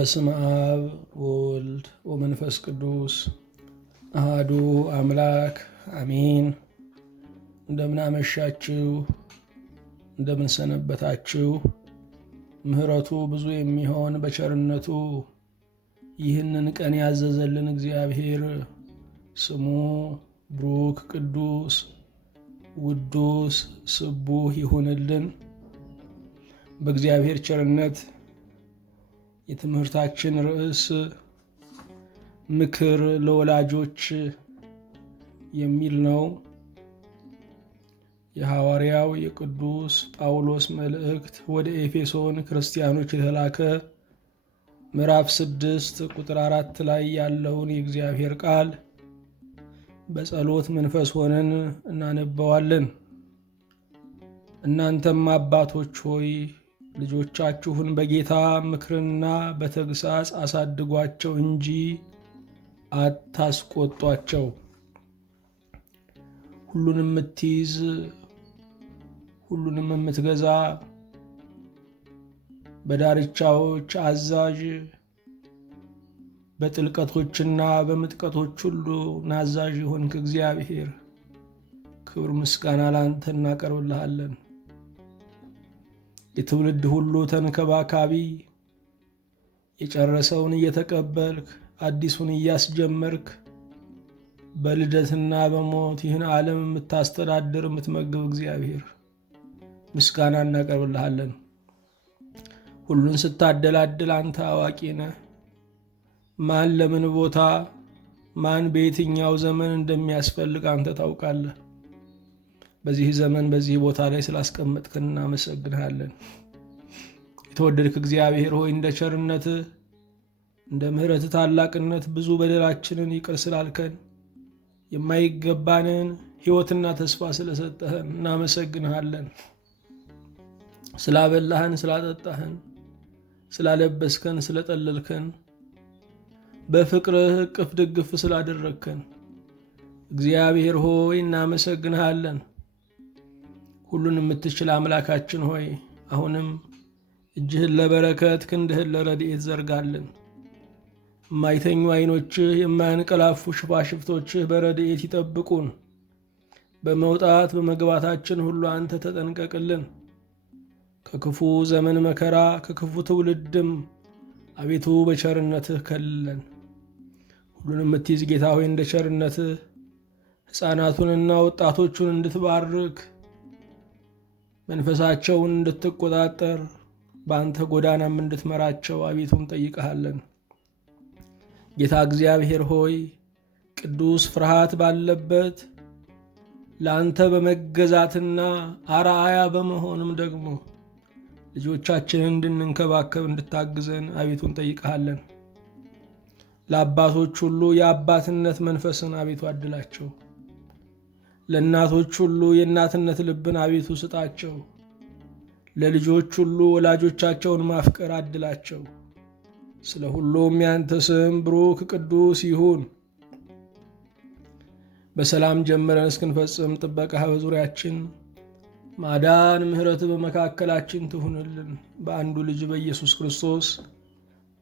በስመ አብ ወወልድ ወመንፈስ ቅዱስ አሃዱ አምላክ አሜን። እንደምን አመሻችሁ፣ እንደምን ሰነበታችሁ። ምሕረቱ ብዙ የሚሆን በቸርነቱ ይህንን ቀን ያዘዘልን እግዚአብሔር ስሙ ብሩክ ቅዱስ ውዱስ ስቡህ ይሁንልን። በእግዚአብሔር ቸርነት የትምህርታችን ርዕስ ምክር ለወላጆች የሚል ነው። የሐዋርያው የቅዱስ ጳውሎስ መልእክት ወደ ኤፌሶን ክርስቲያኖች የተላከ ምዕራፍ 6 ቁጥር 4 ላይ ያለውን የእግዚአብሔር ቃል በጸሎት መንፈስ ሆነን እናነበዋለን። እናንተም አባቶች ሆይ ልጆቻችሁን በጌታ ምክርና በተግሣጽ አሳድጓቸው እንጂ አታስቆጧቸው። ሁሉንም የምትይዝ ሁሉንም የምትገዛ በዳርቻዎች አዛዥ በጥልቀቶችና በምጥቀቶች ሁሉ ናዛዥ የሆንክ እግዚአብሔር ክብር ምስጋና ላንተ እናቀርብልሃለን። የትውልድ ሁሉ ተንከባካቢ፣ የጨረሰውን እየተቀበልክ አዲሱን እያስጀመርክ በልደትና በሞት ይህን ዓለም የምታስተዳድር የምትመግብ እግዚአብሔር ምስጋና እናቀርብልሃለን። ሁሉን ስታደላድል አንተ አዋቂ ነህ። ማን ለምን ቦታ ማን በየትኛው ዘመን እንደሚያስፈልግ አንተ ታውቃለህ። በዚህ ዘመን በዚህ ቦታ ላይ ስላስቀመጥከን እናመሰግንሃለን። የተወደድክ እግዚአብሔር ሆይ እንደ ቸርነትህ እንደ ምሕረትህ ታላቅነት ብዙ በደላችንን ይቅር ስላልከን የማይገባንን ሕይወትና ተስፋ ስለሰጠህን እናመሰግንሃለን። ስላበላህን፣ ስላጠጣህን፣ ስላለበስከን፣ ስለጠለልከን፣ በፍቅርህ እቅፍ ድግፍ ስላደረግከን እግዚአብሔር ሆይ እናመሰግንሃለን። ሁሉን የምትችል አምላካችን ሆይ አሁንም እጅህን ለበረከት ክንድህን ለረድኤት ዘርጋልን። የማይተኙ ዓይኖችህ የማያንቀላፉ ሽፋሽፍቶችህ በረድኤት ይጠብቁን። በመውጣት በመግባታችን ሁሉ አንተ ተጠንቀቅልን። ከክፉ ዘመን መከራ ከክፉ ትውልድም አቤቱ በቸርነትህ ከልለን። ሁሉን የምትይዝ ጌታ ሆይ እንደ ቸርነትህ ሕፃናቱንና ወጣቶቹን እንድትባርክ መንፈሳቸውን እንድትቆጣጠር በአንተ ጎዳናም እንድትመራቸው አቤቱ እንጠይቀሃለን። ጌታ እግዚአብሔር ሆይ ቅዱስ ፍርሃት ባለበት ለአንተ በመገዛትና አርአያ በመሆንም ደግሞ ልጆቻችንን እንድንንከባከብ እንድታግዘን አቤቱ እንጠይቀሃለን። ለአባቶች ሁሉ የአባትነት መንፈስን አቤቱ አድላቸው። ለእናቶች ሁሉ የእናትነት ልብን አቤቱ ስጣቸው። ለልጆች ሁሉ ወላጆቻቸውን ማፍቀር አድላቸው። ስለ ሁሉም ያንተ ስም ብሩክ ቅዱስ ይሁን። በሰላም ጀምረን እስክንፈጽም ጥበቃህ በዙሪያችን፣ ማዳን ምሕረት በመካከላችን ትሁንልን። በአንዱ ልጅ በኢየሱስ ክርስቶስ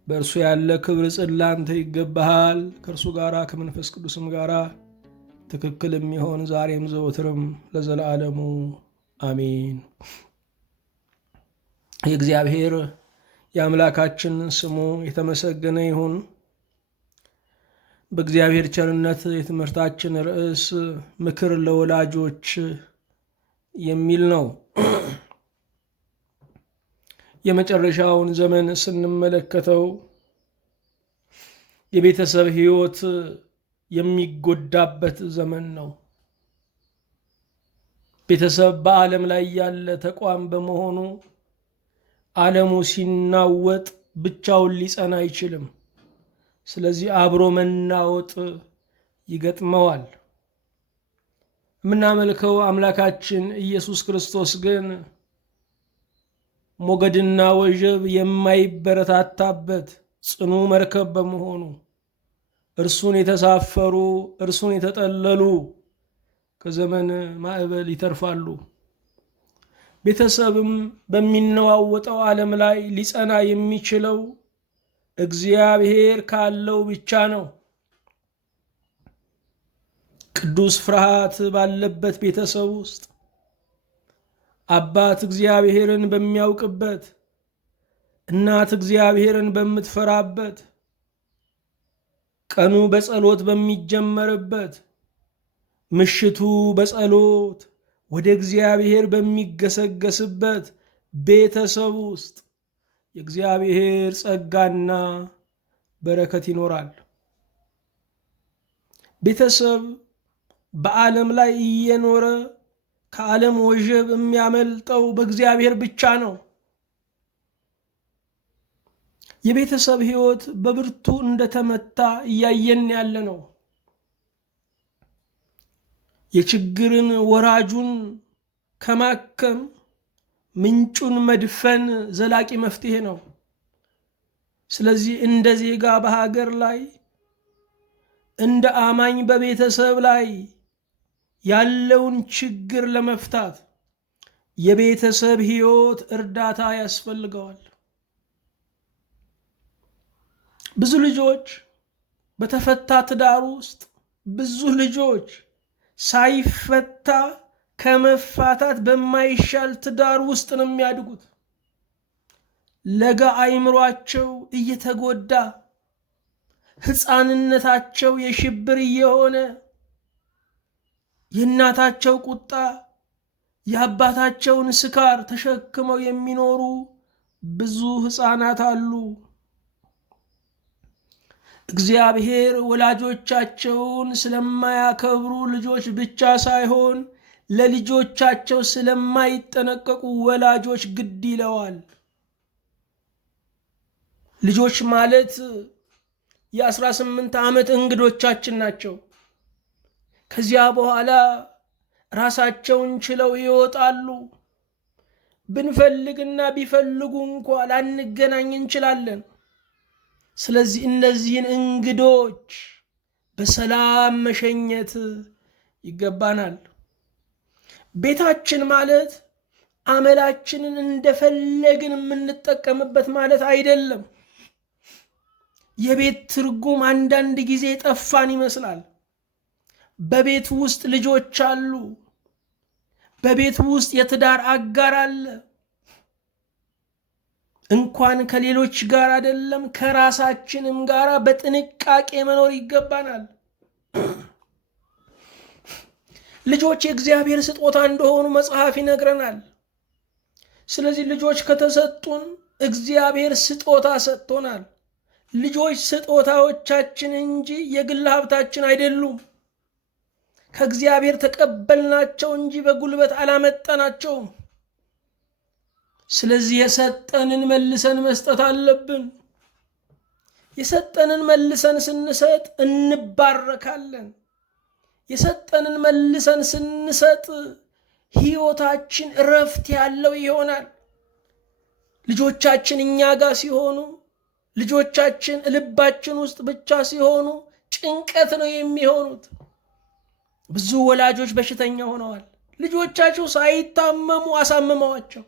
በእርሱ ያለ ክብር ጽላንተ ይገባሃል። ከእርሱ ጋራ ከመንፈስ ቅዱስም ጋራ ትክክል የሚሆን ዛሬም ዘወትርም ለዘላለሙ አሜን። የእግዚአብሔር የአምላካችን ስሙ የተመሰገነ ይሁን። በእግዚአብሔር ቸርነት የትምህርታችን ርዕስ ምክር ለወላጆች የሚል ነው። የመጨረሻውን ዘመን ስንመለከተው የቤተሰብ ሕይወት የሚጎዳበት ዘመን ነው። ቤተሰብ በዓለም ላይ ያለ ተቋም በመሆኑ ዓለሙ ሲናወጥ ብቻውን ሊጸና አይችልም። ስለዚህ አብሮ መናወጥ ይገጥመዋል። የምናመልከው አምላካችን ኢየሱስ ክርስቶስ ግን ሞገድና ወጀብ የማይበረታታበት ጽኑ መርከብ በመሆኑ እርሱን የተሳፈሩ እርሱን የተጠለሉ ከዘመን ማዕበል ይተርፋሉ። ቤተሰብም በሚነዋወጠው ዓለም ላይ ሊጸና የሚችለው እግዚአብሔር ካለው ብቻ ነው። ቅዱስ ፍርሃት ባለበት ቤተሰብ ውስጥ አባት እግዚአብሔርን በሚያውቅበት፣ እናት እግዚአብሔርን በምትፈራበት፣ ቀኑ በጸሎት በሚጀመርበት፣ ምሽቱ በጸሎት ወደ እግዚአብሔር በሚገሰገስበት ቤተሰብ ውስጥ የእግዚአብሔር ጸጋና በረከት ይኖራል። ቤተሰብ በዓለም ላይ እየኖረ ከዓለም ወጀብ የሚያመልጠው በእግዚአብሔር ብቻ ነው። የቤተሰብ ሕይወት በብርቱ እንደተመታ እያየን ያለ ነው። የችግርን ወራጁን ከማከም ምንጩን መድፈን ዘላቂ መፍትሄ ነው። ስለዚህ እንደ ዜጋ በሀገር ላይ፣ እንደ አማኝ በቤተሰብ ላይ ያለውን ችግር ለመፍታት የቤተሰብ ሕይወት እርዳታ ያስፈልገዋል። ብዙ ልጆች በተፈታ ትዳር ውስጥ፣ ብዙ ልጆች ሳይፈታ ከመፋታት በማይሻል ትዳር ውስጥ ነው የሚያድጉት። ለጋ አእምሯቸው እየተጎዳ፣ ሕፃንነታቸው የሽብር እየሆነ፣ የእናታቸው ቁጣ የአባታቸውን ስካር ተሸክመው የሚኖሩ ብዙ ሕፃናት አሉ። እግዚአብሔር ወላጆቻቸውን ስለማያከብሩ ልጆች ብቻ ሳይሆን ለልጆቻቸው ስለማይጠነቀቁ ወላጆች ግድ ይለዋል። ልጆች ማለት የ18 ዓመት እንግዶቻችን ናቸው። ከዚያ በኋላ ራሳቸውን ችለው ይወጣሉ። ብንፈልግና ቢፈልጉ እንኳ ላንገናኝ እንችላለን። ስለዚህ እነዚህን እንግዶች በሰላም መሸኘት ይገባናል። ቤታችን ማለት አመላችንን እንደፈለግን የምንጠቀምበት ማለት አይደለም። የቤት ትርጉም አንዳንድ ጊዜ ጠፋን ይመስላል። በቤት ውስጥ ልጆች አሉ። በቤት ውስጥ የትዳር አጋር አለ። እንኳን ከሌሎች ጋር አይደለም ከራሳችንም ጋር በጥንቃቄ መኖር ይገባናል። ልጆች የእግዚአብሔር ስጦታ እንደሆኑ መጽሐፍ ይነግረናል። ስለዚህ ልጆች ከተሰጡን እግዚአብሔር ስጦታ ሰጥቶናል። ልጆች ስጦታዎቻችን እንጂ የግል ሀብታችን አይደሉም። ከእግዚአብሔር ተቀበልናቸው እንጂ በጉልበት አላመጣናቸውም። ስለዚህ የሰጠንን መልሰን መስጠት አለብን። የሰጠንን መልሰን ስንሰጥ እንባረካለን። የሰጠንን መልሰን ስንሰጥ ሕይወታችን እረፍት ያለው ይሆናል። ልጆቻችን እኛ ጋር ሲሆኑ፣ ልጆቻችን ልባችን ውስጥ ብቻ ሲሆኑ ጭንቀት ነው የሚሆኑት። ብዙ ወላጆች በሽተኛ ሆነዋል። ልጆቻቸው ሳይታመሙ አሳምመዋቸው፣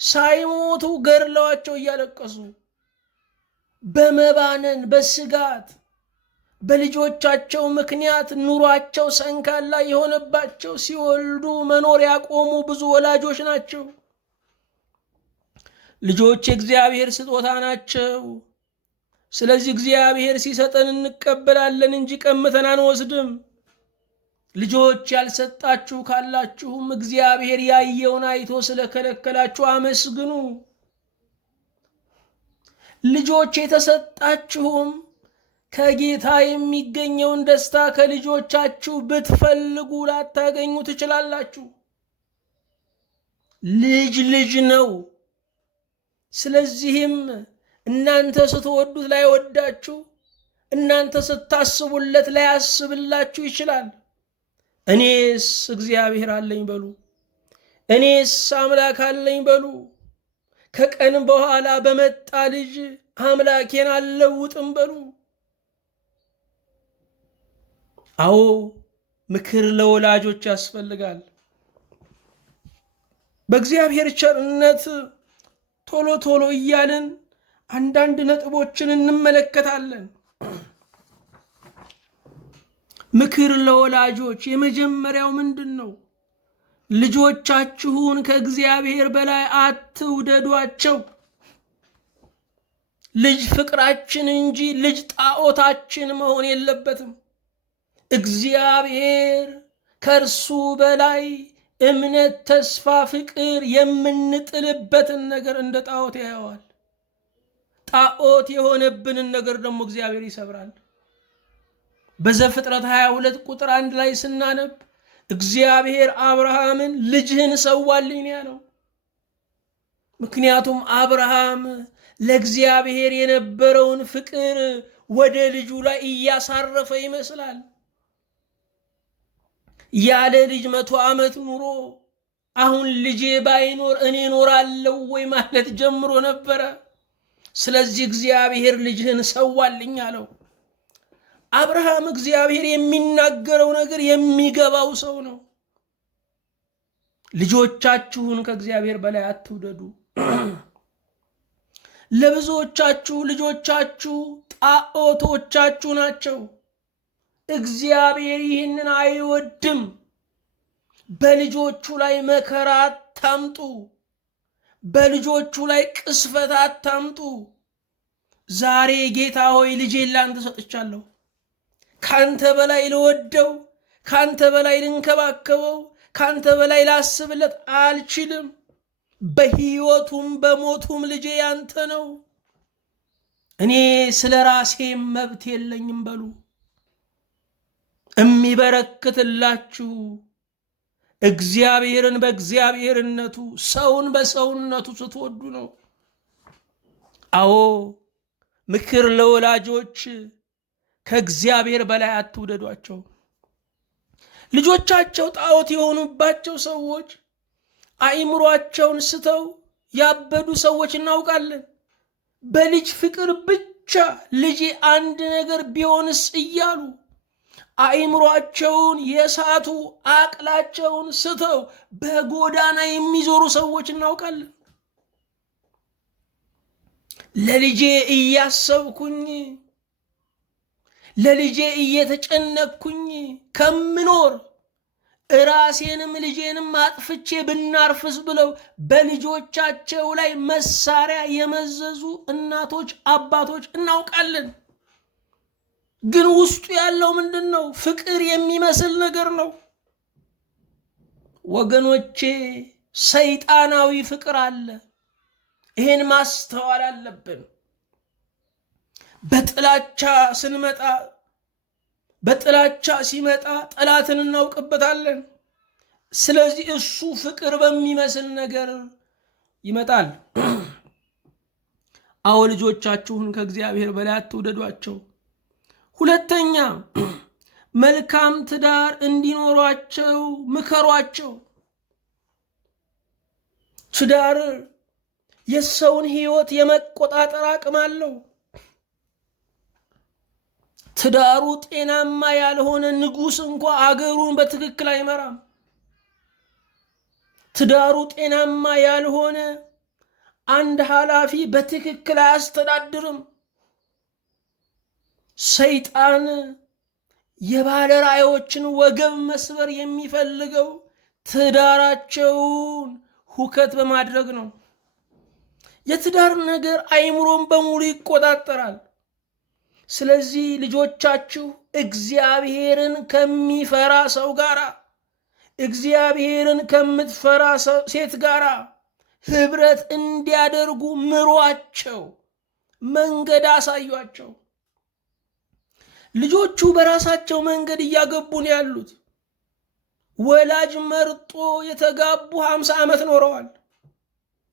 ሳይሞቱ ገድለዋቸው እያለቀሱ በመባነን በስጋት በልጆቻቸው ምክንያት ኑሯቸው ሰንካላ የሆነባቸው ሲወልዱ መኖር ያቆሙ ብዙ ወላጆች ናቸው። ልጆች የእግዚአብሔር ስጦታ ናቸው። ስለዚህ እግዚአብሔር ሲሰጠን እንቀበላለን እንጂ ቀምተን አንወስድም። ልጆች ያልሰጣችሁ ካላችሁም እግዚአብሔር ያየውን አይቶ ስለከለከላችሁ አመስግኑ። ልጆች የተሰጣችሁም ከጌታ የሚገኘውን ደስታ ከልጆቻችሁ ብትፈልጉ ላታገኙ ትችላላችሁ። ልጅ ነው። ስለዚህም እናንተ ስትወዱት ላይወዳችሁ፣ እናንተ ስታስቡለት ላያስብላችሁ ይችላል። እኔስ እግዚአብሔር አለኝ በሉ፣ እኔስ አምላክ አለኝ በሉ። ከቀን በኋላ በመጣ ልጅ አምላኬን አልለውጥም በሉ። አዎ ምክር ለወላጆች ያስፈልጋል። በእግዚአብሔር ቸርነት ቶሎ ቶሎ እያልን አንዳንድ ነጥቦችን እንመለከታለን። ምክር ለወላጆች የመጀመሪያው ምንድን ነው? ልጆቻችሁን ከእግዚአብሔር በላይ አትውደዷቸው። ልጅ ፍቅራችን እንጂ ልጅ ጣዖታችን መሆን የለበትም። እግዚአብሔር ከእርሱ በላይ እምነት፣ ተስፋ፣ ፍቅር የምንጥልበትን ነገር እንደ ጣዖት ያየዋል። ጣዖት የሆነብንን ነገር ደግሞ እግዚአብሔር ይሰብራል። በዘፍጥረት 22 ቁጥር 1 ላይ ስናነብ እግዚአብሔር አብርሃምን ልጅህን ሰዋልኝ ያለው። ምክንያቱም አብርሃም ለእግዚአብሔር የነበረውን ፍቅር ወደ ልጁ ላይ እያሳረፈ ይመስላል። ያለ ልጅ 100 ዓመት ኑሮ አሁን ልጄ ባይኖር እኔ ኖራለሁ ወይ ማለት ጀምሮ ነበረ። ስለዚህ እግዚአብሔር ልጅህን ሰዋልኝ አለው። አብርሃም እግዚአብሔር የሚናገረው ነገር የሚገባው ሰው ነው። ልጆቻችሁን ከእግዚአብሔር በላይ አትውደዱ። ለብዙዎቻችሁ ልጆቻችሁ ጣዖቶቻችሁ ናቸው። እግዚአብሔር ይህንን አይወድም። በልጆቹ ላይ መከራ አታምጡ። በልጆቹ ላይ ቅስፈት አታምጡ። ዛሬ ጌታ ሆይ ልጄን ላንተ ሰጥቻለሁ፣ ካንተ በላይ ልወደው፣ ካንተ በላይ ልንከባከበው፣ ካንተ በላይ ላስብለት አልችልም። በሕይወቱም በሞቱም ልጄ ያንተ ነው። እኔ ስለ ራሴ መብት የለኝም በሉ። የሚበረክትላችሁ እግዚአብሔርን በእግዚአብሔርነቱ ሰውን በሰውነቱ ስትወዱ ነው። አዎ ምክር ለወላጆች ከእግዚአብሔር በላይ አትውደዷቸው። ልጆቻቸው ጣዖት የሆኑባቸው ሰዎች አእምሯቸውን ስተው ያበዱ ሰዎች እናውቃለን። በልጅ ፍቅር ብቻ ልጄ አንድ ነገር ቢሆንስ እያሉ አእምሯቸውን የሳቱ አቅላቸውን ስተው በጎዳና የሚዞሩ ሰዎች እናውቃለን። ለልጄ እያሰብኩኝ ለልጄ እየተጨነቅኩኝ ከምኖር ራሴንም ልጄንም አጥፍቼ ብናርፍስ ብለው በልጆቻቸው ላይ መሳሪያ የመዘዙ እናቶች፣ አባቶች እናውቃለን። ግን ውስጡ ያለው ምንድን ነው? ፍቅር የሚመስል ነገር ነው። ወገኖቼ ሰይጣናዊ ፍቅር አለ። ይህን ማስተዋል አለብን። በጥላቻ ሲመጣ ጠላትን እናውቅበታለን። ስለዚህ እሱ ፍቅር በሚመስል ነገር ይመጣል። አዎ ልጆቻችሁን ከእግዚአብሔር በላይ አትውደዷቸው። ሁለተኛ መልካም ትዳር እንዲኖሯቸው ምከሯቸው። ትዳር የሰውን ሕይወት የመቆጣጠር አቅም አለው። ትዳሩ ጤናማ ያልሆነ ንጉሥ እንኳ አገሩን በትክክል አይመራም። ትዳሩ ጤናማ ያልሆነ አንድ ኃላፊ በትክክል አያስተዳድርም። ሰይጣን የባለ ራእዮችን ወገብ መስበር የሚፈልገው ትዳራቸውን ሁከት በማድረግ ነው። የትዳር ነገር አእምሮን በሙሉ ይቆጣጠራል። ስለዚህ ልጆቻችሁ እግዚአብሔርን ከሚፈራ ሰው ጋራ፣ እግዚአብሔርን ከምትፈራ ሴት ጋራ ህብረት እንዲያደርጉ ምሯቸው፣ መንገድ አሳዩአቸው። ልጆቹ በራሳቸው መንገድ እያገቡ ነው ያሉት። ወላጅ መርጦ የተጋቡ 50 ዓመት ኖረዋል።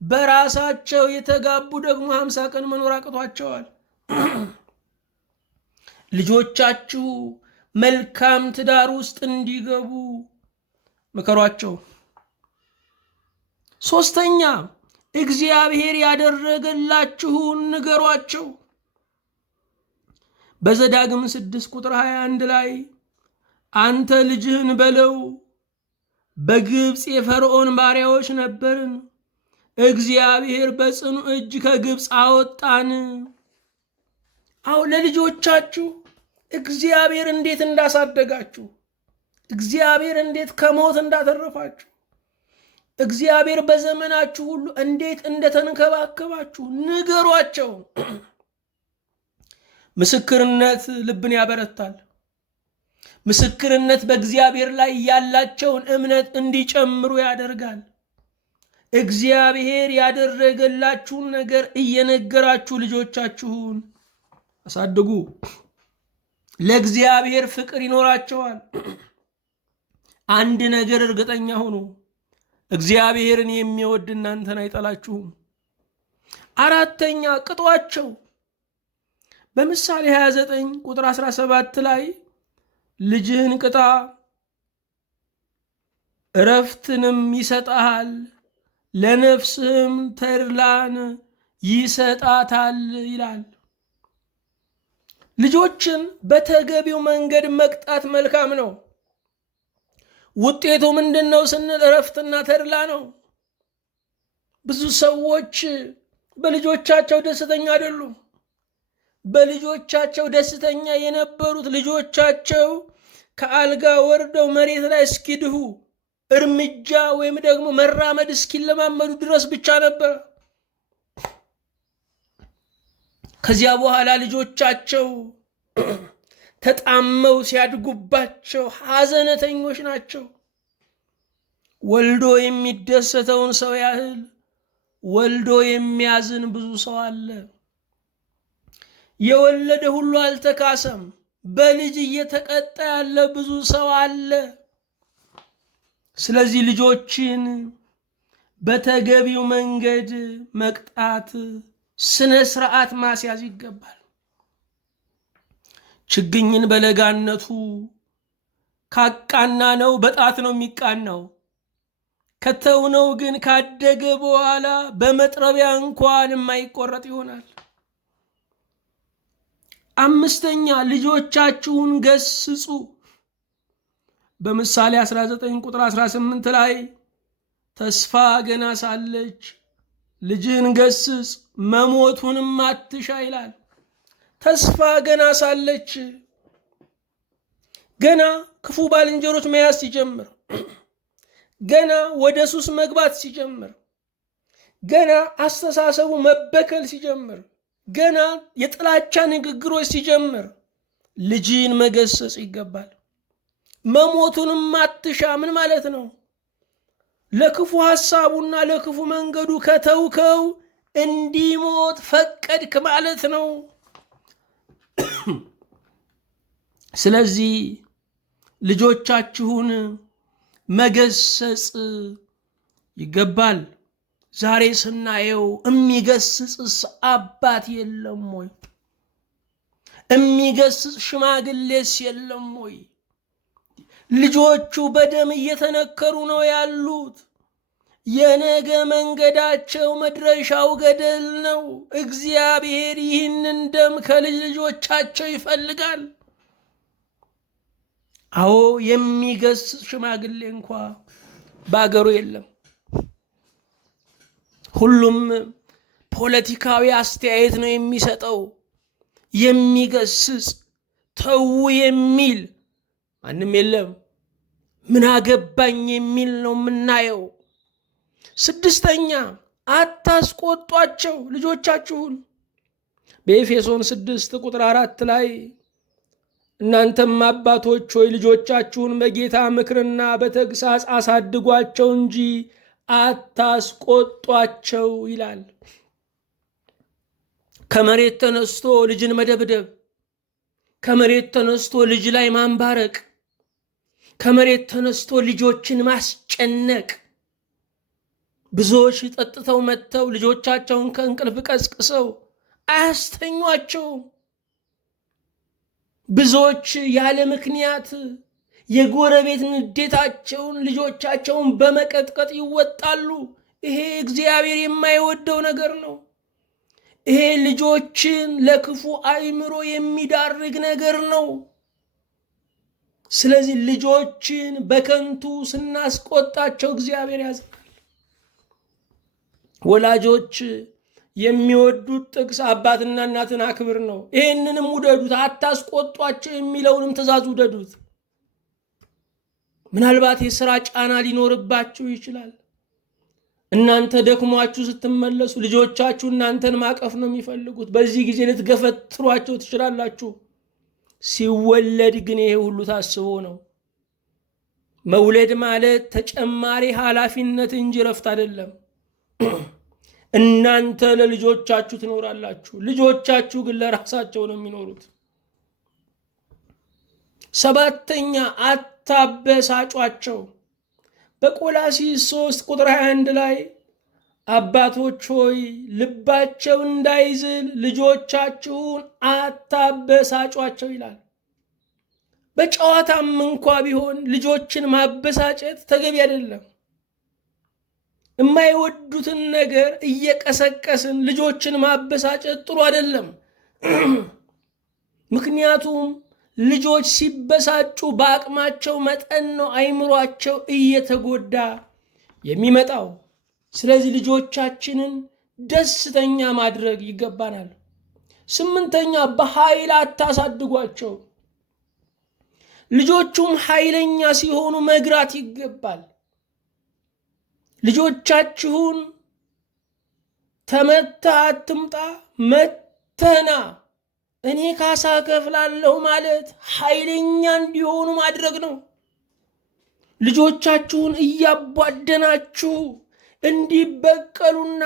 በራሳቸው የተጋቡ ደግሞ 50 ቀን መኖር አቅቷቸዋል። ልጆቻችሁ መልካም ትዳር ውስጥ እንዲገቡ ምከሯቸው። ሶስተኛ እግዚአብሔር ያደረገላችሁን ንገሯቸው። በዘዳግም 6 ቁጥር 21 ላይ አንተ ልጅህን በለው፣ በግብፅ የፈርዖን ባሪያዎች ነበርን፣ እግዚአብሔር በጽኑ እጅ ከግብፅ አወጣን። አዎ ለልጆቻችሁ እግዚአብሔር እንዴት እንዳሳደጋችሁ፣ እግዚአብሔር እንዴት ከሞት እንዳተረፋችሁ፣ እግዚአብሔር በዘመናችሁ ሁሉ እንዴት እንደተንከባከባችሁ ንገሯቸው። ምስክርነት ልብን ያበረታል። ምስክርነት በእግዚአብሔር ላይ ያላቸውን እምነት እንዲጨምሩ ያደርጋል። እግዚአብሔር ያደረገላችሁን ነገር እየነገራችሁ ልጆቻችሁን አሳድጉ። ለእግዚአብሔር ፍቅር ይኖራቸዋል። አንድ ነገር እርግጠኛ ሁኑ፣ እግዚአብሔርን የሚወድ እናንተን አይጠላችሁም። አራተኛ ቅጧቸው። በምሳሌ 29 ቁጥር 17 ላይ ልጅህን ቅጣ እረፍትንም ይሰጣል፣ ለነፍስህም ተድላን ይሰጣታል ይላል። ልጆችን በተገቢው መንገድ መቅጣት መልካም ነው። ውጤቱ ምንድን ነው ስንል እረፍትና ተድላ ነው። ብዙ ሰዎች በልጆቻቸው ደስተኛ አይደሉም። በልጆቻቸው ደስተኛ የነበሩት ልጆቻቸው ከአልጋ ወርደው መሬት ላይ እስኪድሁ እርምጃ ወይም ደግሞ መራመድ እስኪለማመዱ ድረስ ብቻ ነበር። ከዚያ በኋላ ልጆቻቸው ተጣመው ሲያድጉባቸው ሐዘነተኞች ናቸው። ወልዶ የሚደሰተውን ሰው ያህል ወልዶ የሚያዝን ብዙ ሰው አለ። የወለደ ሁሉ አልተካሰም። በልጅ እየተቀጣ ያለ ብዙ ሰው አለ። ስለዚህ ልጆችን በተገቢው መንገድ መቅጣት፣ ስነ ስርዓት ማስያዝ ይገባል። ችግኝን በለጋነቱ ካቃና ነው በጣት ነው የሚቃናው። ከተውነው ግን ካደገ በኋላ በመጥረቢያ እንኳን የማይቆረጥ ይሆናል። አምስተኛ ልጆቻችሁን ገስጹ። በምሳሌ 19 ቁጥር 18 ላይ ተስፋ ገና ሳለች ልጅህን ገስጽ መሞቱንም አትሻ ይላል። ተስፋ ገና ሳለች፣ ገና ክፉ ባልንጀሮች መያዝ ሲጀምር፣ ገና ወደ ሱስ መግባት ሲጀምር፣ ገና አስተሳሰቡ መበከል ሲጀምር፣ ገና የጥላቻ ንግግሮች ሲጀምር ልጅን መገሰጽ ይገባል። መሞቱንም አትሻ ምን ማለት ነው? ለክፉ ሐሳቡና ለክፉ መንገዱ ከተውከው እንዲሞት ፈቀድክ ማለት ነው። ስለዚህ ልጆቻችሁን መገሰጽ ይገባል። ዛሬ ስናየው የሚገስጽስ አባት የለም ወይ? የሚገስጽ ሽማግሌስ የለም ወይ? ልጆቹ በደም እየተነከሩ ነው ያሉት። የነገ መንገዳቸው መድረሻው ገደል ነው። እግዚአብሔር ይህንን ደም ከልጅ ልጆቻቸው ይፈልጋል። አዎ የሚገስጽ ሽማግሌ እንኳ በአገሩ የለም። ሁሉም ፖለቲካዊ አስተያየት ነው የሚሰጠው። የሚገስጽ ተው የሚል ማንም የለም። ምን አገባኝ የሚል ነው የምናየው። ስድስተኛ አታስቆጧቸው ልጆቻችሁን። በኤፌሶን 6 ቁጥር 4 ላይ እናንተም አባቶች ሆይ ልጆቻችሁን በጌታ ምክርና በተግሳጽ አሳድጓቸው እንጂ አታስቆጧቸው ይላል። ከመሬት ተነስቶ ልጅን መደብደብ፣ ከመሬት ተነስቶ ልጅ ላይ ማንባረቅ፣ ከመሬት ተነስቶ ልጆችን ማስጨነቅ። ብዙዎች ጠጥተው መጥተው ልጆቻቸውን ከእንቅልፍ ቀስቅሰው አያስተኟቸውም። ብዙዎች ያለ ምክንያት የጎረቤት ንዴታቸውን ልጆቻቸውን በመቀጥቀጥ ይወጣሉ። ይሄ እግዚአብሔር የማይወደው ነገር ነው። ይሄ ልጆችን ለክፉ አእምሮ የሚዳርግ ነገር ነው። ስለዚህ ልጆችን በከንቱ ስናስቆጣቸው እግዚአብሔር ያዝናል። ወላጆች የሚወዱት ጥቅስ አባትና እናትን አክብር ነው። ይህንንም ውደዱት፣ አታስቆጧቸው የሚለውንም ትእዛዝ ውደዱት። ምናልባት የሥራ ጫና ሊኖርባችሁ ይችላል። እናንተ ደክሟችሁ ስትመለሱ ልጆቻችሁ እናንተን ማቀፍ ነው የሚፈልጉት። በዚህ ጊዜ ልትገፈትሯቸው ትችላላችሁ። ሲወለድ ግን ይሄ ሁሉ ታስቦ ነው። መውለድ ማለት ተጨማሪ ኃላፊነት እንጂ ረፍት አይደለም። እናንተ ለልጆቻችሁ ትኖራላችሁ፣ ልጆቻችሁ ግን ለራሳቸው ነው የሚኖሩት። ሰባተኛ አታበሳጯቸው። በቆላስይስ 3 ቁጥር 21 ላይ አባቶች ሆይ ልባቸው እንዳይዝል ልጆቻችሁን አታበሳጯቸው ይላል። በጨዋታም እንኳ ቢሆን ልጆችን ማበሳጨት ተገቢ አይደለም። የማይወዱትን ነገር እየቀሰቀስን ልጆችን ማበሳጨት ጥሩ አይደለም። ምክንያቱም ልጆች ሲበሳጩ በአቅማቸው መጠን ነው አይምሯቸው እየተጎዳ የሚመጣው። ስለዚህ ልጆቻችንን ደስተኛ ማድረግ ይገባናል። 8ኛ በኃይል አታሳድጓቸው። ልጆቹም ኃይለኛ ሲሆኑ መግራት ይገባል። ልጆቻችሁን ተመተህ አትምጣ፣ መተህና እኔ ካሳ ከፍላለሁ ማለት ኃይለኛ እንዲሆኑ ማድረግ ነው። ልጆቻችሁን እያቧደናችሁ እንዲበቀሉና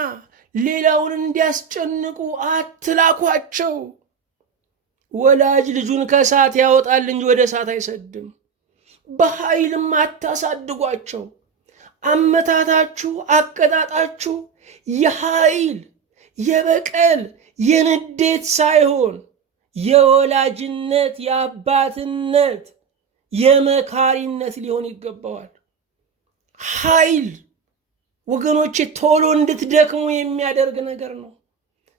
ሌላውን እንዲያስጨንቁ አትላኳቸው። ወላጅ ልጁን ከእሳት ያወጣል እንጂ ወደ እሳት አይሰድም። በኃይልም አታሳድጓቸው። አመታታችሁ፣ አቀጣጣችሁ የኃይል የበቀል የንዴት ሳይሆን የወላጅነት የአባትነት የመካሪነት ሊሆን ይገባዋል። ኃይል ወገኖቼ ቶሎ እንድትደክሙ የሚያደርግ ነገር ነው።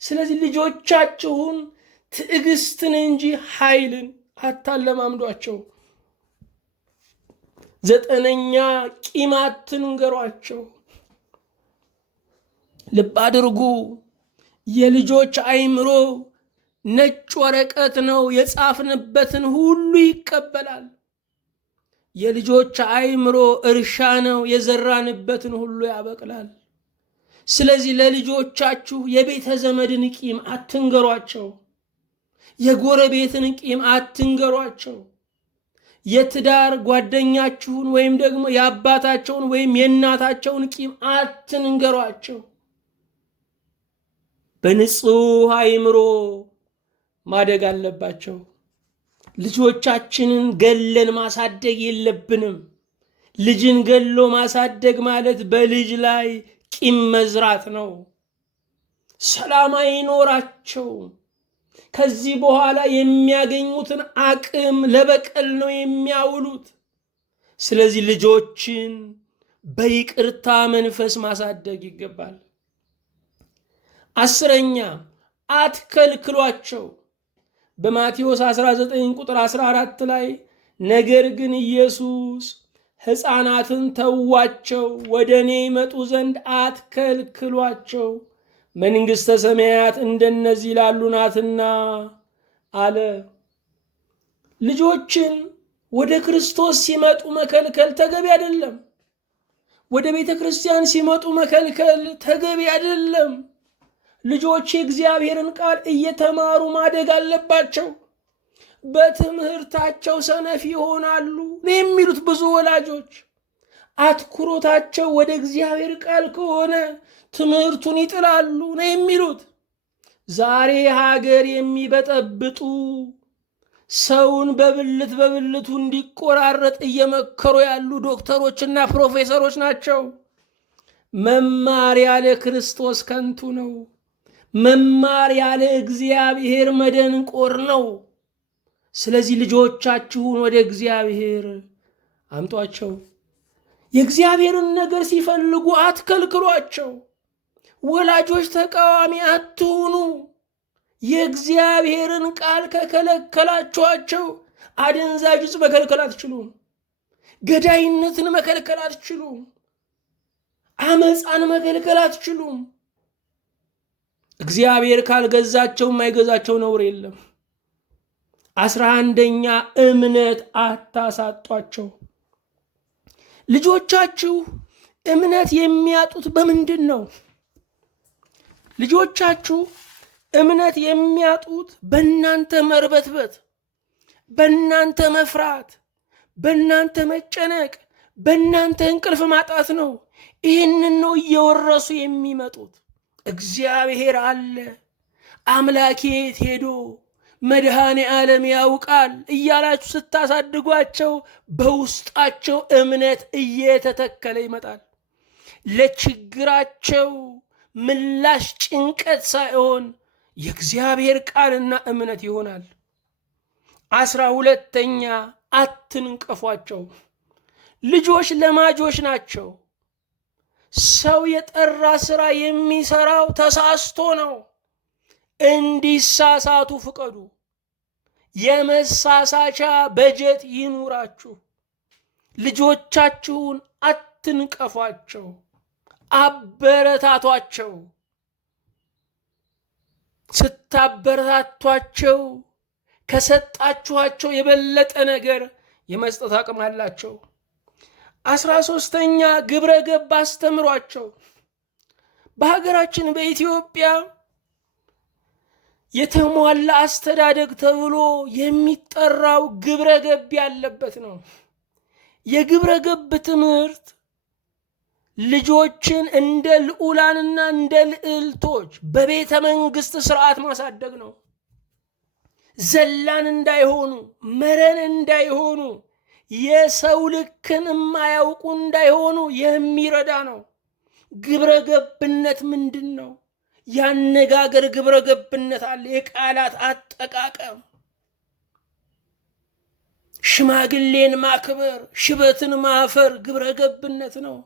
ስለዚህ ልጆቻችሁን ትዕግስትን እንጂ ኃይልን አታለማምዷቸው። 9ኛ ቂም አትንገሯቸው። ልብ አድርጉ፣ የልጆች አእምሮ ነጭ ወረቀት ነው፣ የጻፍንበትን ሁሉ ይቀበላል። የልጆች አእምሮ እርሻ ነው፣ የዘራንበትን ሁሉ ያበቅላል። ስለዚህ ለልጆቻችሁ የቤተ ዘመድን ቂም አትንገሯቸው። የጎረቤትን ቂም አትንገሯቸው። የትዳር ጓደኛችሁን ወይም ደግሞ የአባታቸውን ወይም የእናታቸውን ቂም አትንገሯቸው። በንጹህ አእምሮ ማደግ አለባቸው። ልጆቻችንን ገለን ማሳደግ የለብንም። ልጅን ገሎ ማሳደግ ማለት በልጅ ላይ ቂም መዝራት ነው። ሰላም አይኖራቸውም። ከዚህ በኋላ የሚያገኙትን አቅም ለበቀል ነው የሚያውሉት። ስለዚህ ልጆችን በይቅርታ መንፈስ ማሳደግ ይገባል። 10ኛ አትከልክሏቸው። በማቴዎስ 19 ቁጥር 14 ላይ ነገር ግን ኢየሱስ ሕፃናትን ተዋቸው፣ ወደ እኔ ይመጡ ዘንድ አትከልክሏቸው፣ መንግሥተ ሰማያት እንደነዚህ ላሉ ናትና አለ። ልጆችን ወደ ክርስቶስ ሲመጡ መከልከል ተገቢ አይደለም። ወደ ቤተ ክርስቲያን ሲመጡ መከልከል ተገቢ አይደለም። ልጆች የእግዚአብሔርን ቃል እየተማሩ ማደግ አለባቸው። በትምህርታቸው ሰነፍ ይሆናሉ ነው የሚሉት ብዙ ወላጆች። አትኩሮታቸው ወደ እግዚአብሔር ቃል ከሆነ ትምህርቱን ይጥላሉ ነው የሚሉት። ዛሬ ሀገር የሚበጠብጡ ሰውን በብልት በብልቱ እንዲቆራረጥ እየመከሩ ያሉ ዶክተሮችና ፕሮፌሰሮች ናቸው። መማር ያለ ክርስቶስ ከንቱ ነው። መማር ያለ እግዚአብሔር መደንቆር ነው። ስለዚህ ልጆቻችሁን ወደ እግዚአብሔር አምጧቸው። የእግዚአብሔርን ነገር ሲፈልጉ አትከልክሏቸው። ወላጆች ተቃዋሚ አትሁኑ። የእግዚአብሔርን ቃል ከከለከላችኋቸው አደንዛዥ ዕፅ መከልከል አትችሉም። ገዳይነትን መከልከል አትችሉም። አመፃን መከልከል አትችሉም። እግዚአብሔር ካልገዛቸው የማይገዛቸው ነውር የለም። 11ኛ እምነት አታሳጧቸው። ልጆቻችሁ እምነት የሚያጡት በምንድን ነው? ልጆቻችሁ እምነት የሚያጡት በእናንተ መርበትበት፣ በእናንተ መፍራት፣ በእናንተ መጨነቅ፣ በእናንተ እንቅልፍ ማጣት ነው። ይህንን ነው እየወረሱ የሚመጡት። እግዚአብሔር አለ፣ አምላኬ የት ሄዶ መድኃኔ ዓለም ያውቃል እያላችሁ ስታሳድጓቸው በውስጣቸው እምነት እየተተከለ ይመጣል። ለችግራቸው ምላሽ ጭንቀት ሳይሆን የእግዚአብሔር ቃልና እምነት ይሆናል። 12ኛ አትንቀፏቸው። ልጆች ለማጆች ናቸው። ሰው የጠራ ስራ የሚሰራው ተሳስቶ ነው። እንዲሳሳቱ ፍቀዱ። የመሳሳቻ በጀት ይኑራችሁ። ልጆቻችሁን አትንቀፏቸው፣ አበረታቷቸው። ስታበረታቷቸው ከሰጣችኋቸው የበለጠ ነገር የመስጠት አቅም አላቸው። 13ኛ ግብረ ገብ አስተምሯቸው። በሀገራችን በኢትዮጵያ የተሟላ አስተዳደግ ተብሎ የሚጠራው ግብረ ገብ ያለበት ነው። የግብረ ገብ ትምህርት ልጆችን እንደ ልዑላንና እንደ ልዕልቶች በቤተ መንግስት ስርዓት ማሳደግ ነው። ዘላን እንዳይሆኑ፣ መረን እንዳይሆኑ፣ የሰው ልክን የማያውቁ እንዳይሆኑ የሚረዳ ነው። ግብረ ገብነት ምንድን ነው? ያነጋገር ግብረ ገብነት አለ። የቃላት አጠቃቀም፣ ሽማግሌን ማክበር፣ ሽበትን ማፈር ግብረ ገብነት ነው።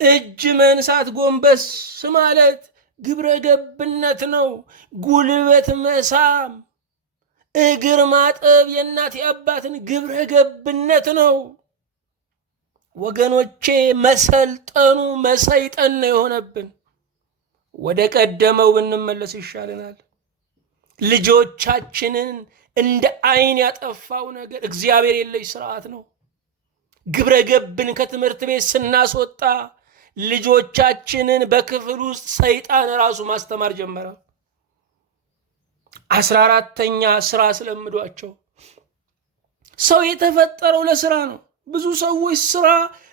እጅ መንሳት፣ ጎንበስ ማለት ግብረ ገብነት ነው። ጉልበት መሳም፣ እግር ማጠብ የእናት የአባትን ግብረ ገብነት ነው። ወገኖቼ መሰልጠኑ መሰይጠን ነው የሆነብን። ወደ ቀደመው ብንመለስ ይሻለናል። ልጆቻችንን እንደ አይን ያጠፋው ነገር እግዚአብሔር የለሽ ስርዓት ነው። ግብረ ገብን ከትምህርት ቤት ስናስወጣ ልጆቻችንን በክፍል ውስጥ ሰይጣን ራሱ ማስተማር ጀመረ። 14ኛ ስራ አስለምዷቸው። ሰው የተፈጠረው ለስራ ነው። ብዙ ሰዎች ስራ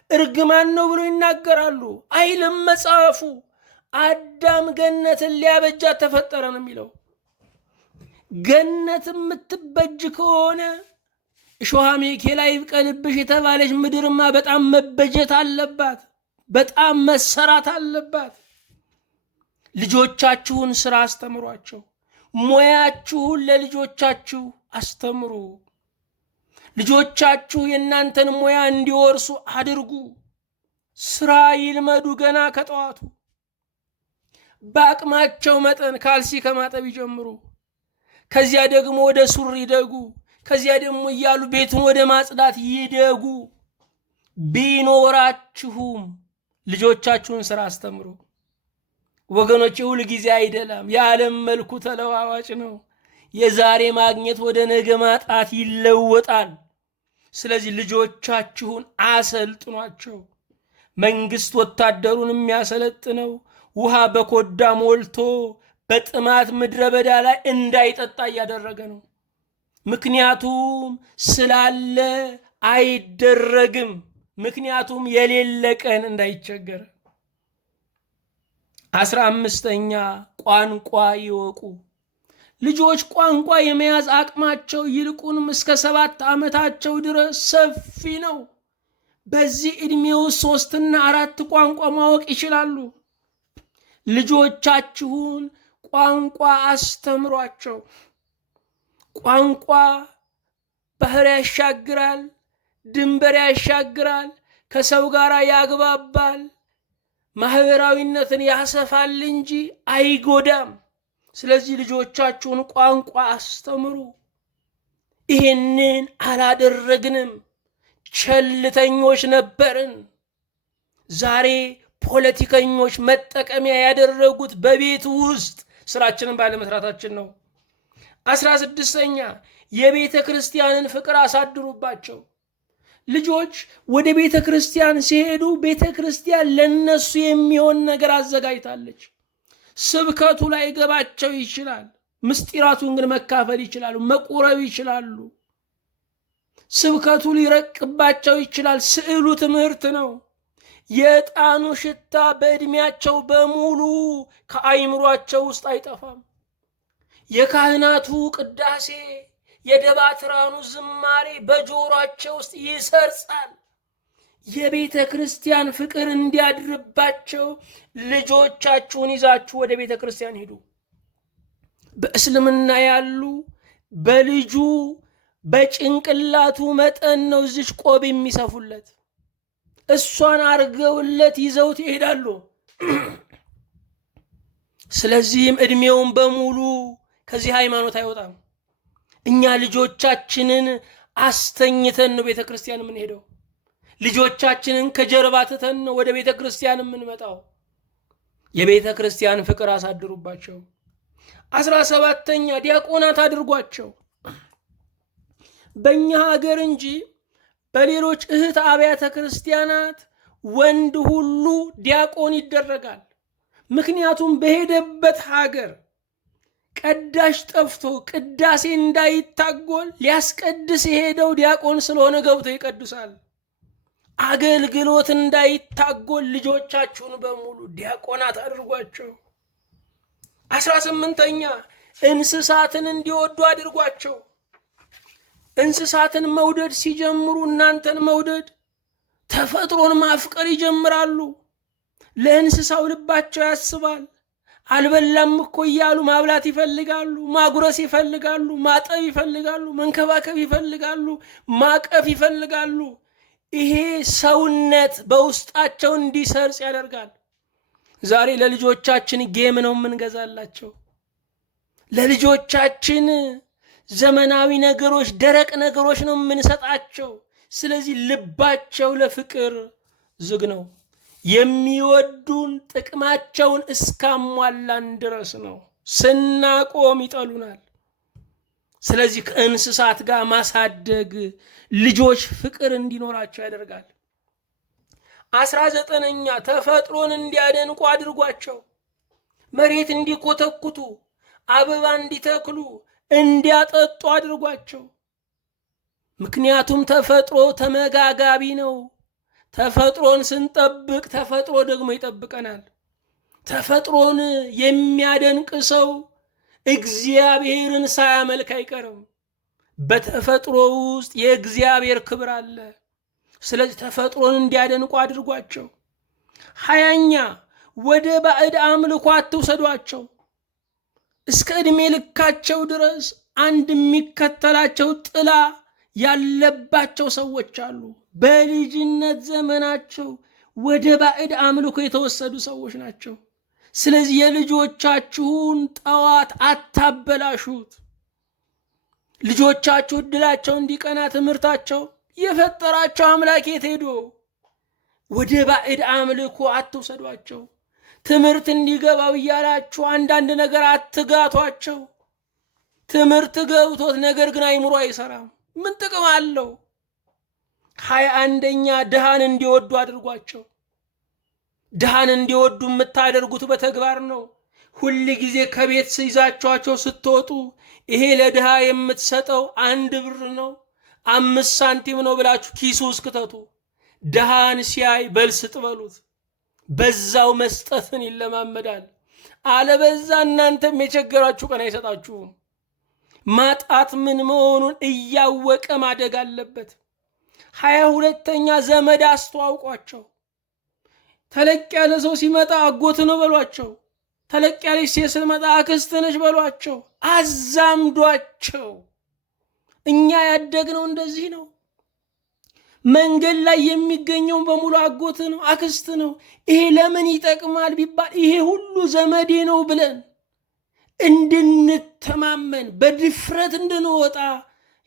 እርግማን ነው ብሎ ይናገራሉ። አይልም መጽሐፉ። አዳም ገነትን ሊያበጃት ተፈጠረ ነው የሚለው። ገነት የምትበጅ ከሆነ እሾሃ አሜኬላ ይብቀልብሽ የተባለች ምድርማ በጣም መበጀት አለባት፣ በጣም መሰራት አለባት። ልጆቻችሁን ስራ አስተምሯቸው። ሙያችሁን ለልጆቻችሁ አስተምሩ። ልጆቻችሁ የእናንተን ሙያ እንዲወርሱ አድርጉ። ስራ ይልመዱ ገና ከጠዋቱ። በአቅማቸው መጠን ካልሲ ከማጠብ ይጀምሩ። ከዚያ ደግሞ ወደ ሱሪ ይደጉ። ከዚያ ደግሞ እያሉ ቤቱን ወደ ማጽዳት ይደጉ። ቢኖራችሁም ልጆቻችሁን ስራ አስተምሩ። ወገኖች ሁል ጊዜ አይደለም። የዓለም መልኩ ተለዋዋጭ ነው። የዛሬ ማግኘት ወደ ነገ ማጣት ይለወጣል። ስለዚህ ልጆቻችሁን አሰልጥኗቸው። መንግስት ወታደሩን የሚያሰለጥነው ውሃ በኮዳ ሞልቶ በጥማት ምድረ በዳ ላይ እንዳይጠጣ እያደረገ ነው። ምክንያቱም ስላለ አይደረግም። ምክንያቱም የሌለ ቀን እንዳይቸገር። 15ኛ ቋንቋ ይወቁ። ልጆች ቋንቋ የመያዝ አቅማቸው ይልቁንም እስከ 7 ዓመታቸው ድረስ ሰፊ ነው። በዚህ ዕድሜ ውስጥ 3 እና 4 ቋንቋ ማወቅ ይችላሉ። ልጆቻችሁን ቋንቋ አስተምሯቸው። ቋንቋ ባህር ያሻግራል፣ ድንበር ያሻግራል፣ ከሰው ጋር ያግባባል፣ ማህበራዊነትን ያሰፋል እንጂ አይጎዳም። ስለዚህ ልጆቻችሁን ቋንቋ አስተምሩ። ይህንን አላደረግንም፣ ቸልተኞች ነበርን። ዛሬ ፖለቲከኞች መጠቀሚያ ያደረጉት በቤት ውስጥ ስራችንን ባለመስራታችን ነው። 16ኛ የቤተ ክርስቲያንን ፍቅር አሳድሩባቸው። ልጆች ወደ ቤተ ክርስቲያን ሲሄዱ ቤተ ክርስቲያን ለነሱ የሚሆን ነገር አዘጋጅታለች። ስብከቱ ላይ ገባቸው ይችላል፣ ምስጢራቱን ግን መካፈል ይችላሉ፣ መቁረብ ይችላሉ። ስብከቱ ሊረቅባቸው ይችላል፣ ስዕሉ ትምህርት ነው። የዕጣኑ ሽታ በዕድሜያቸው በሙሉ ከአይምሯቸው ውስጥ አይጠፋም። የካህናቱ ቅዳሴ፣ የደባትራኑ ዝማሬ በጆሯቸው ውስጥ ይሰርጻል። የቤተ ክርስቲያን ፍቅር እንዲያድርባቸው ልጆቻችሁን ይዛችሁ ወደ ቤተ ክርስቲያን ሂዱ። በእስልምና ያሉ በልጁ በጭንቅላቱ መጠን ነው እዚች ቆብ የሚሰፉለት። እሷን አርገውለት ይዘውት ይሄዳሉ። ስለዚህም ዕድሜውን በሙሉ ከዚህ ሃይማኖት አይወጣም። እኛ ልጆቻችንን አስተኝተን ነው ቤተ ክርስቲያን የምንሄደው። ልጆቻችንን ከጀርባ ትተን ነው ወደ ቤተ ክርስቲያን የምንመጣው። የቤተ ክርስቲያን ፍቅር አሳድሩባቸው። 17ኛ ዲያቆናት አድርጓቸው። በእኛ ሀገር እንጂ በሌሎች እህት አብያተ ክርስቲያናት ወንድ ሁሉ ዲያቆን ይደረጋል። ምክንያቱም በሄደበት ሀገር ቀዳሽ ጠፍቶ ቅዳሴ እንዳይታጎል ሊያስቀድስ የሄደው ዲያቆን ስለሆነ ገብቶ ይቀድሳል። አገልግሎት እንዳይታጎል ልጆቻችሁን በሙሉ ዲያቆናት አድርጓቸው። 18ኛ እንስሳትን እንዲወዱ አድርጓቸው። እንስሳትን መውደድ ሲጀምሩ እናንተን መውደድ፣ ተፈጥሮን ማፍቀር ይጀምራሉ። ለእንስሳው ልባቸው ያስባል። አልበላም እኮ እያሉ ማብላት ይፈልጋሉ፣ ማጉረስ ይፈልጋሉ፣ ማጠብ ይፈልጋሉ፣ መንከባከብ ይፈልጋሉ፣ ማቀፍ ይፈልጋሉ። ይሄ ሰውነት በውስጣቸው እንዲሰርጽ ያደርጋል። ዛሬ ለልጆቻችን ጌም ነው የምንገዛላቸው። ለልጆቻችን ዘመናዊ ነገሮች፣ ደረቅ ነገሮች ነው የምንሰጣቸው። ስለዚህ ልባቸው ለፍቅር ዝግ ነው። የሚወዱን ጥቅማቸውን እስካሟላን ድረስ ነው። ስናቆም ይጠሉናል። ስለዚህ ከእንስሳት ጋር ማሳደግ ልጆች ፍቅር እንዲኖራቸው ያደርጋል። 19ኛ ተፈጥሮን እንዲያደንቁ አድርጓቸው። መሬት እንዲኮተኩቱ፣ አበባ እንዲተክሉ፣ እንዲያጠጡ አድርጓቸው። ምክንያቱም ተፈጥሮ ተመጋጋቢ ነው። ተፈጥሮን ስንጠብቅ ተፈጥሮ ደግሞ ይጠብቀናል። ተፈጥሮን የሚያደንቅ ሰው እግዚአብሔርን ሳያመልክ አይቀርም። በተፈጥሮ ውስጥ የእግዚአብሔር ክብር አለ። ስለዚህ ተፈጥሮን እንዲያደንቁ አድርጓቸው። 20ኛ ወደ ባዕድ አምልኮ አትውሰዷቸው። እስከ ዕድሜ ልካቸው ድረስ አንድ የሚከተላቸው ጥላ ያለባቸው ሰዎች አሉ። በልጅነት ዘመናቸው ወደ ባዕድ አምልኮ የተወሰዱ ሰዎች ናቸው። ስለዚህ የልጆቻችሁን ጠዋት አታበላሹት። ልጆቻችሁ እድላቸው እንዲቀና ትምህርታቸው የፈጠራቸው አምላክ የት ሄዶ? ወደ ባዕድ አምልኮ አትውሰዷቸው። ትምህርት እንዲገባው እያላችሁ አንዳንድ ነገር አትጋቷቸው። ትምህርት ገብቶት ነገር ግን አይምሮ አይሰራም። ምን ጥቅም አለው? 21ኛ ድሃን እንዲወዱ አድርጓቸው። ድሃን እንዲወዱ የምታደርጉት በተግባር ነው። ሁል ጊዜ ከቤት ይዛችኋቸው ስትወጡ ይሄ ለድሃ የምትሰጠው 1 ብር ነው፣ 5 ሳንቲም ነው ብላችሁ ኪሱ ውስጥ ክተቱ። ድሃን ሲያይ በልስጥ በሉት። በዛው መስጠትን ይለማመዳል። አለበዛ እናንተም የቸገራችሁ ቀን አይሰጣችሁም። ማጣት ምን መሆኑን እያወቀ ማደግ አለበት። 22ኛ ዘመድ አስተዋውቋቸው። ተለቅ ያለ ሰው ሲመጣ አጎት ነው በሏቸው። ተለቅ ያለች ሴት ስትመጣ አክስት ነች በሏቸው። አዛምዷቸው። እኛ ያደግነው እንደዚህ ነው። መንገድ ላይ የሚገኘውን በሙሉ አጎት ነው፣ አክስት ነው። ይሄ ለምን ይጠቅማል ቢባል ይሄ ሁሉ ዘመዴ ነው ብለን እንድንተማመን በድፍረት እንድንወጣ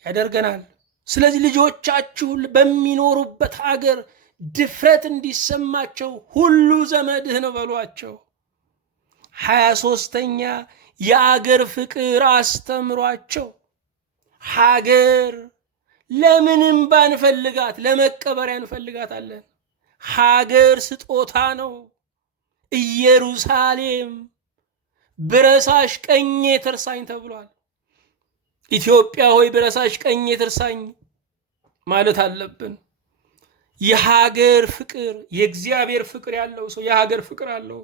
ያደርገናል። ስለዚህ ልጆቻችሁ በሚኖሩበት ሀገር ድፍረት እንዲሰማቸው ሁሉ ዘመድህ ነው በሏቸው። 23ኛ የአገር ፍቅር አስተምሯቸው። ሀገር ለምንም ባንፈልጋት ለመቀበሪያ እንፈልጋታለን። ሀገር ስጦታ ነው። ኢየሩሳሌም ብረሳሽ ቀኜ ትርሳኝ ተብሏል። ኢትዮጵያ ሆይ ብረሳሽ ቀኜ ትርሳኝ ማለት አለብን። የሀገር ፍቅር፣ የእግዚአብሔር ፍቅር ያለው ሰው የሀገር ፍቅር አለው።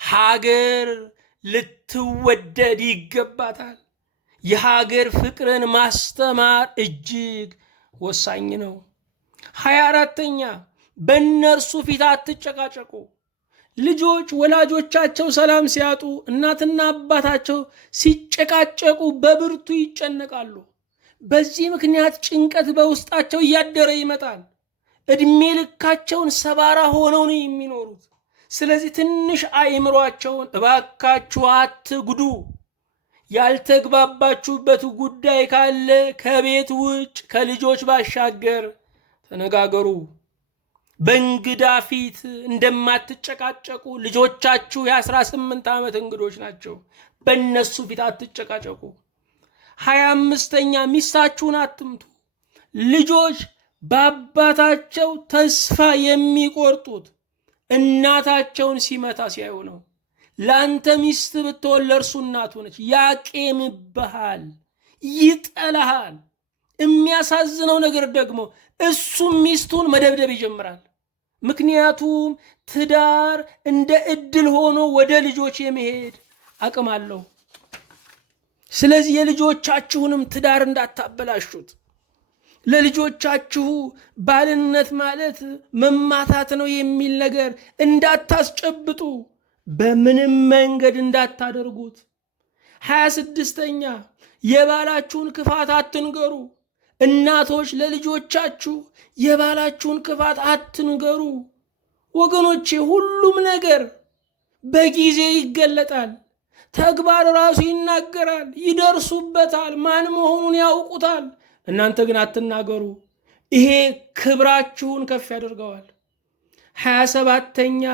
ሀገር ልትወደድ ይገባታል። የሀገር ፍቅርን ማስተማር እጅግ ወሳኝ ነው። 24ኛ በእነርሱ ፊት አትጨቃጨቁ። ልጆች ወላጆቻቸው ሰላም ሲያጡ፣ እናትና አባታቸው ሲጨቃጨቁ በብርቱ ይጨነቃሉ። በዚህ ምክንያት ጭንቀት በውስጣቸው እያደረ ይመጣል። ዕድሜ ልካቸውን ሰባራ ሆነው ነው የሚኖሩት። ስለዚህ ትንሽ አእምሯቸውን እባካችሁ አትጉዱ። ያልተግባባችሁበት ጉዳይ ካለ ከቤት ውጭ ከልጆች ባሻገር ተነጋገሩ። በእንግዳ ፊት እንደማትጨቃጨቁ ልጆቻችሁ የ18 ዓመት እንግዶች ናቸው። በእነሱ ፊት አትጨቃጨቁ። 25ኛ ሚስታችሁን አትምቱ። ልጆች በአባታቸው ተስፋ የሚቆርጡት እናታቸውን ሲመታ ሲያዩ ነው። ለአንተ ሚስት ብትሆን ለእርሱ እናቱ ነች። ያቄምብሃል፣ ይጠላሃል። የሚያሳዝነው ነገር ደግሞ እሱም ሚስቱን መደብደብ ይጀምራል። ምክንያቱም ትዳር እንደ ዕድል ሆኖ ወደ ልጆች የመሄድ አቅም አለው። ስለዚህ የልጆቻችሁንም ትዳር እንዳታበላሹት። ለልጆቻችሁ ባልነት ማለት መማታት ነው የሚል ነገር እንዳታስጨብጡ፣ በምንም መንገድ እንዳታደርጉት። 26ኛ የባላችሁን ክፋት አትንገሩ። እናቶች ለልጆቻችሁ የባላችሁን ክፋት አትንገሩ። ወገኖቼ ሁሉም ነገር በጊዜ ይገለጣል። ተግባር ራሱ ይናገራል፣ ይደርሱበታል፣ ማን መሆኑን ያውቁታል። እናንተ ግን አትናገሩ። ይሄ ክብራችሁን ከፍ ያደርገዋል። 27ኛ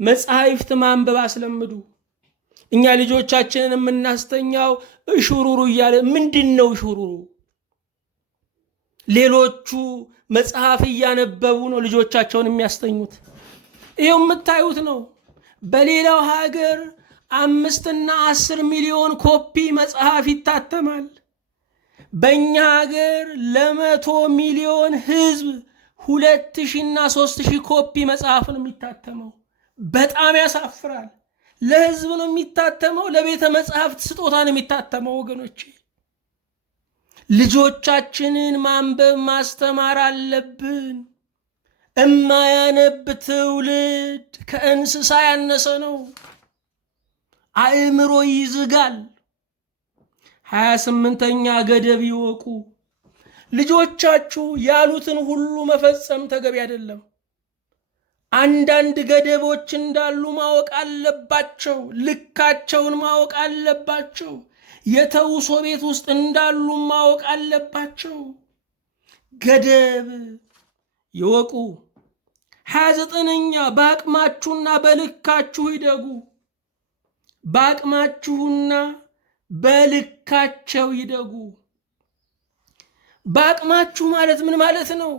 መጽሐፍት ማንበብ አስለምዱ። እኛ ልጆቻችንን የምናስተኛው እሹሩሩ እያለ ምንድን ነው እሹሩሩ? ሌሎቹ መጽሐፍ እያነበቡ ነው ልጆቻቸውን የሚያስተኙት። ይኸው የምታዩት ነው። በሌላው ሀገር 5 እና 10 ሚሊዮን ኮፒ መጽሐፍ ይታተማል። በእኛ ሀገር ለ100 ሚሊዮን ህዝብ 2000 እና 3000 ኮፒ መጽሐፍ ነው የሚታተመው። በጣም ያሳፍራል። ለህዝብ ነው የሚታተመው፣ ለቤተ መጽሐፍት ስጦታ ነው የሚታተመው። ወገኖቼ ልጆቻችንን ማንበብ ማስተማር አለብን። እማያነብ ትውልድ ከእንስሳ ያነሰ ነው። አእምሮ ይዝጋል። 28ኛ ገደብ ይወቁ። ልጆቻችሁ ያሉትን ሁሉ መፈጸም ተገቢ አይደለም። አንዳንድ ገደቦች እንዳሉ ማወቅ አለባቸው። ልካቸውን ማወቅ አለባቸው። የተውሶ ቤት ውስጥ እንዳሉ ማወቅ አለባቸው። ገደብ ይወቁ። 29ኛ በአቅማችሁና በልካችሁ ይደጉ። በአቅማችሁና በልካቸው ይደጉ። በአቅማችሁ ማለት ምን ማለት ነው?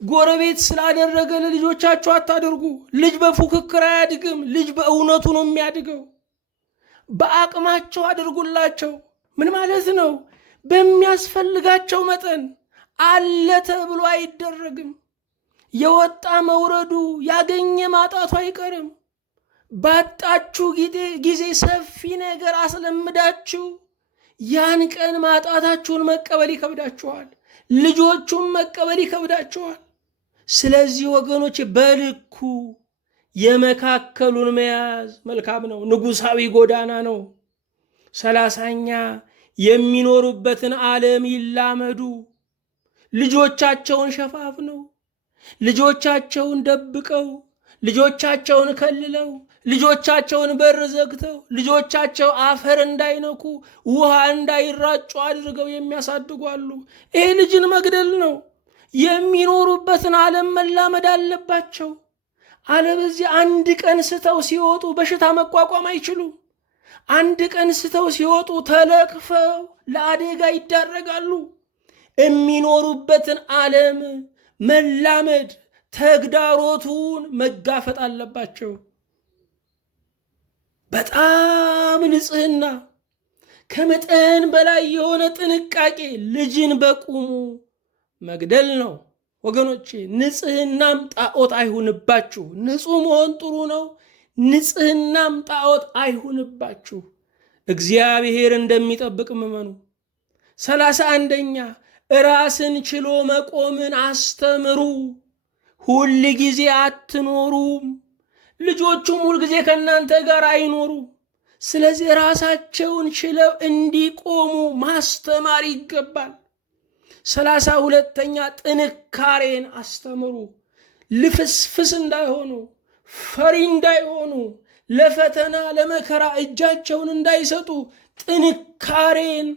ጎረቤት ስላደረገ ለልጆቻችሁ አታደርጉ። ልጅ በፉክክር አያድግም። ልጅ በእውነቱ ነው የሚያድገው። በአቅማቸው አድርጉላቸው። ምን ማለት ነው? በሚያስፈልጋቸው መጠን። አለ ተብሎ አይደረግም። የወጣ መውረዱ ያገኘ ማጣቱ አይቀርም። ባጣችሁ ጊዜ ሰፊ ነገር አስለምዳችሁ ያን ቀን ማጣታችሁን መቀበል ይከብዳችኋል። ልጆቹን መቀበል ይከብዳችኋል። ስለዚህ ወገኖች በልኩ የመካከሉን መያዝ መልካም ነው። ንጉሳዊ ጎዳና ነው። 30ኛ የሚኖሩበትን ዓለም ይላመዱ። ልጆቻቸውን ሸፋፍነው፣ ልጆቻቸውን ደብቀው፣ ልጆቻቸውን ከልለው፣ ልጆቻቸውን በር ዘግተው፣ ልጆቻቸው አፈር እንዳይነኩ ውሃ እንዳይራጩ አድርገው የሚያሳድጓሉ። ይህ ልጅን መግደል ነው። የሚኖሩበትን ዓለም መላመድ አለባቸው። አለበዚያ አንድ ቀን ስተው ሲወጡ በሽታ መቋቋም አይችሉም። አንድ ቀን ስተው ሲወጡ ተለቅፈው ለአደጋ ይዳረጋሉ። የሚኖሩበትን ዓለም መላመድ፣ ተግዳሮቱን መጋፈጥ አለባቸው። በጣም ንጽህና፣ ከመጠን በላይ የሆነ ጥንቃቄ ልጅን በቁሙ መግደል ነው። ወገኖቼ ንጽህናም ጣዖት አይሁንባችሁ። ንጹህ መሆን ጥሩ ነው። ንጽህናም ጣዖት አይሁንባችሁ። እግዚአብሔር እንደሚጠብቅ እመኑ። 31ኛ ራስን ችሎ መቆምን አስተምሩ። ሁል ጊዜ አትኖሩም። ልጆቹም ሁል ጊዜ ከእናንተ ጋር አይኖሩም። ስለዚህ ራሳቸውን ችለው እንዲቆሙ ማስተማር ይገባል። 32ኛ ጥንካሬን አስተምሩ። ልፍስፍስ እንዳይሆኑ፣ ፈሪ እንዳይሆኑ፣ ለፈተና ለመከራ እጃቸውን እንዳይሰጡ ጥንካሬን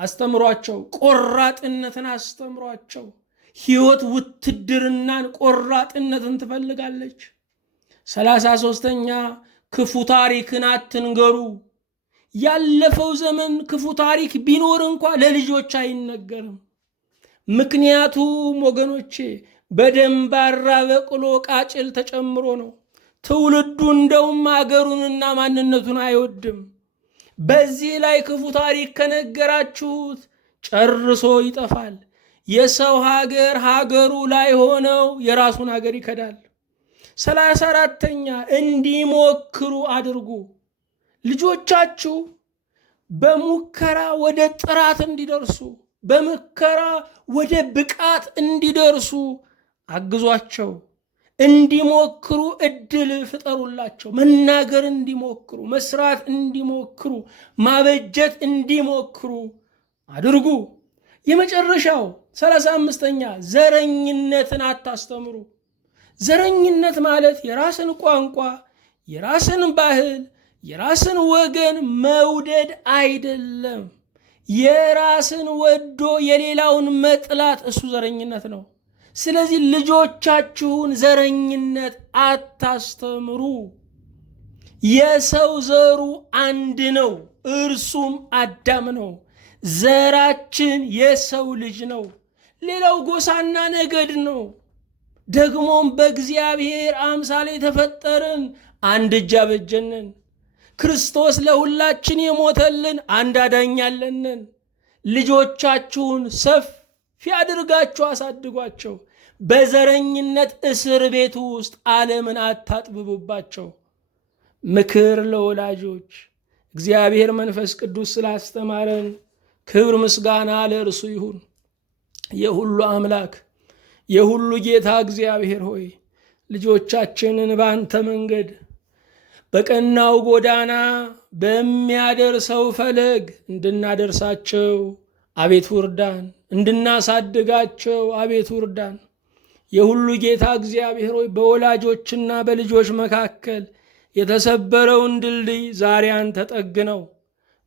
አስተምሯቸው። ቆራጥነትን አስተምሯቸው። ሕይወት ውትድርናን፣ ቆራጥነትን ትፈልጋለች። 33ኛ ክፉ ታሪክን አትንገሩ። ያለፈው ዘመን ክፉ ታሪክ ቢኖር እንኳ ለልጆች አይነገርም። ምክንያቱም ወገኖቼ በደንባራ በቅሎ ቃጭል ተጨምሮ ነው። ትውልዱ እንደውም አገሩንና ማንነቱን አይወድም። በዚህ ላይ ክፉ ታሪክ ከነገራችሁት ጨርሶ ይጠፋል። የሰው ሀገር ሀገሩ ላይ ሆነው የራሱን ሀገር ይከዳል። 34ኛ እንዲሞክሩ አድርጉ። ልጆቻችሁ በሙከራ ወደ ጥራት እንዲደርሱ፣ በሙከራ ወደ ብቃት እንዲደርሱ አግዟቸው። እንዲሞክሩ እድል ፍጠሩላቸው። መናገር እንዲሞክሩ፣ መስራት እንዲሞክሩ፣ ማበጀት እንዲሞክሩ አድርጉ። የመጨረሻው 35ኛ ዘረኝነትን አታስተምሩ። ዘረኝነት ማለት የራስን ቋንቋ፣ የራስን ባህል፣ የራስን ወገን መውደድ አይደለም። የራስን ወዶ የሌላውን መጥላት እሱ ዘረኝነት ነው። ስለዚህ ልጆቻችሁን ዘረኝነት አታስተምሩ። የሰው ዘሩ አንድ ነው፣ እርሱም አዳም ነው። ዘራችን የሰው ልጅ ነው። ሌላው ጎሳና ነገድ ነው። ደግሞም በእግዚአብሔር አምሳል የተፈጠርን አንድ እጅ አበጀንን። ክርስቶስ ለሁላችን የሞተልን አንድ አዳኛለንን። ልጆቻችሁን ሰፊ አድርጋችሁ አሳድጓቸው። በዘረኝነት እስር ቤት ውስጥ ዓለምን አታጥብቡባቸው። ምክር ለወላጆች። እግዚአብሔር መንፈስ ቅዱስ ስላስተማረን ክብር ምስጋና ለእርሱ ይሁን። የሁሉ አምላክ የሁሉ ጌታ እግዚአብሔር ሆይ ልጆቻችንን በአንተ መንገድ በቀናው ጎዳና በሚያደርሰው ፈለግ እንድናደርሳቸው አቤቱ እርዳን። እንድናሳድጋቸው አቤቱ እርዳን። የሁሉ ጌታ እግዚአብሔር ሆይ በወላጆችና በልጆች መካከል የተሰበረውን ድልድይ ዛሬ አንተ ጠግነው።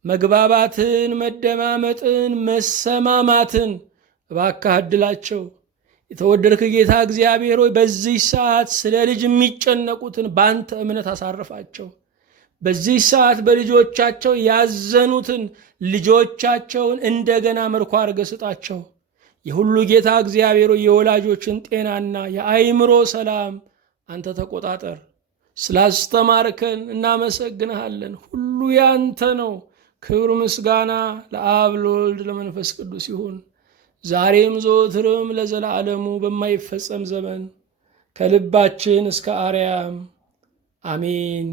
መግባባትን፣ መደማመጥን፣ መሰማማትን እባክህ አድላቸው። የተወደድክ ጌታ እግዚአብሔር ሆይ በዚህ ሰዓት ስለ ልጅ የሚጨነቁትን በአንተ እምነት አሳርፋቸው። በዚህ ሰዓት በልጆቻቸው ያዘኑትን ልጆቻቸውን እንደገና ምርኮ አድርገህ ስጣቸው። የሁሉ ጌታ እግዚአብሔር ሆይ የወላጆችን ጤናና የአእምሮ ሰላም አንተ ተቆጣጠር። ስላስተማርከን እናመሰግንሃለን። ሁሉ ያንተ ነው። ክብር ምስጋና ለአብ ለወልድ ለመንፈስ ቅዱስ ይሁን ዛሬም ዘወትርም ለዘላለሙ በማይፈጸም ዘመን ከልባችን እስከ አርያም አሜን።